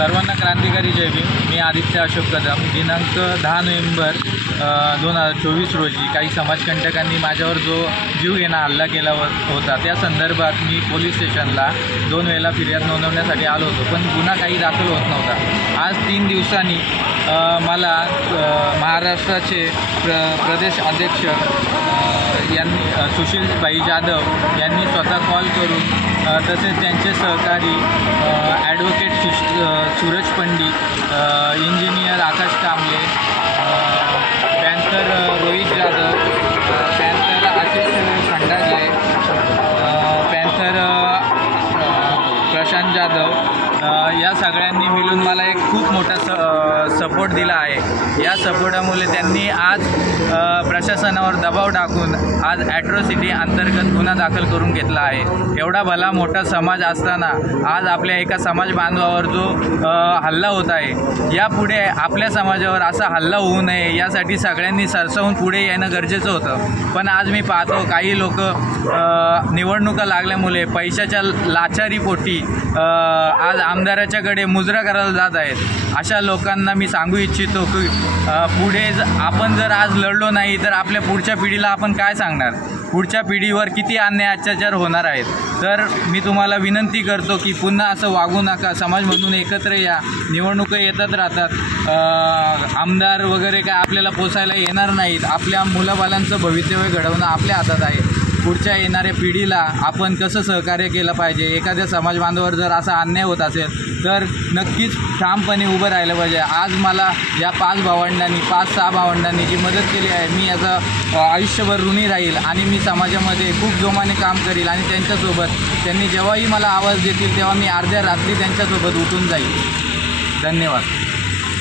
सर्वांना क्रांतिकारी जय भीम। मी आदित्य अशोक कदम। दिनांक 10 नोव्हेंबर 2024 रोजी काही समाजकंटकांनी माझ्यावर जो जीव घेणा हल्ला केला होता त्या संदर्भात मी पोलीस स्टेशनला 2 वेळेला फिर्याद नोंदवण्यासाठी आलो होतो, पण गुन्हा काही दाखल होत नव्हता। आज 3 दिवसांनी मला महाराष्ट्राचे प्रदेश अध्यक्ष यांनी सुशीलभाई जाधव यांनी स्वतः कॉल करून तसेच त्यांचे सहकारी advocate Suraj Pandit, engineer Akash Kamble, panther Rohit Jadhav, panther Ashish Khandagale, panther Prashant Jadhav या सगळ्यांनी मिळून मला एक खूप मोठा सपोर्ट दिला आहे। या सपोर्टामुळे त्यांनी आज प्रशासनावर दबाव टाकून आज ॲट्रॉसिटी अंतर्गत गुन्हा दाखल करून घेतला आहे। एवढा भला मोठा समाज असताना आज आपल्या एका समाज बांधवावर जो हल्ला होत आहे, यापुढे आपल्या समाजावर असा हल्ला होऊ नये यासाठी सगळ्यांनी सरसावून पुढे येणं गरजेचं होतं। पण आज मी पाहतो काही लोक निवडणुका लागल्यामुळे पैशाच्या लाचारीपोटी आज आमदाराच्याकडे मुजरा करायला जात आहेत। अशा लोकांना मी सांगू इच्छितो की पुढे आपण जर आज लढलो नाही तर आपल्या पुढच्या पिढीला आपण काय सांगणार, पुढच्या पिढीवर किती अन्याय अत्याचार होणार आहेत। तर मी तुम्हाला विनंती करतो की पुन्हा असं वागू नका, समाज म्हणून एकत्र या। निवडणुका येतात राहतात, आमदार वगैरे काय आपल्याला पोसायला येणार नाहीत। आपल्या मुलाबालांचं भवितव्य घडवणं आपल्या हातात आहे। पुढच्या येणाऱ्या पिढीला आपण कसं सहकार्य केलं पाहिजे, एखाद्या समाज बांधवावर जर असा अन्याय होत असेल तर नक्कीच ठामपणे उभं राहिलं पाहिजे। आज मला या 5-6 भावंडांनी जी मदत केली आहे, मी याचं आयुष्यभर ऋणी राहील आणि मी समाजामध्ये खूप जोमाने काम करील आणि त्यांच्यासोबत त्यांनी जेव्हाही मला आवाज देतील तेव्हा मी अर्ध्या रात्री त्यांच्यासोबत उठून जाईल। धन्यवाद।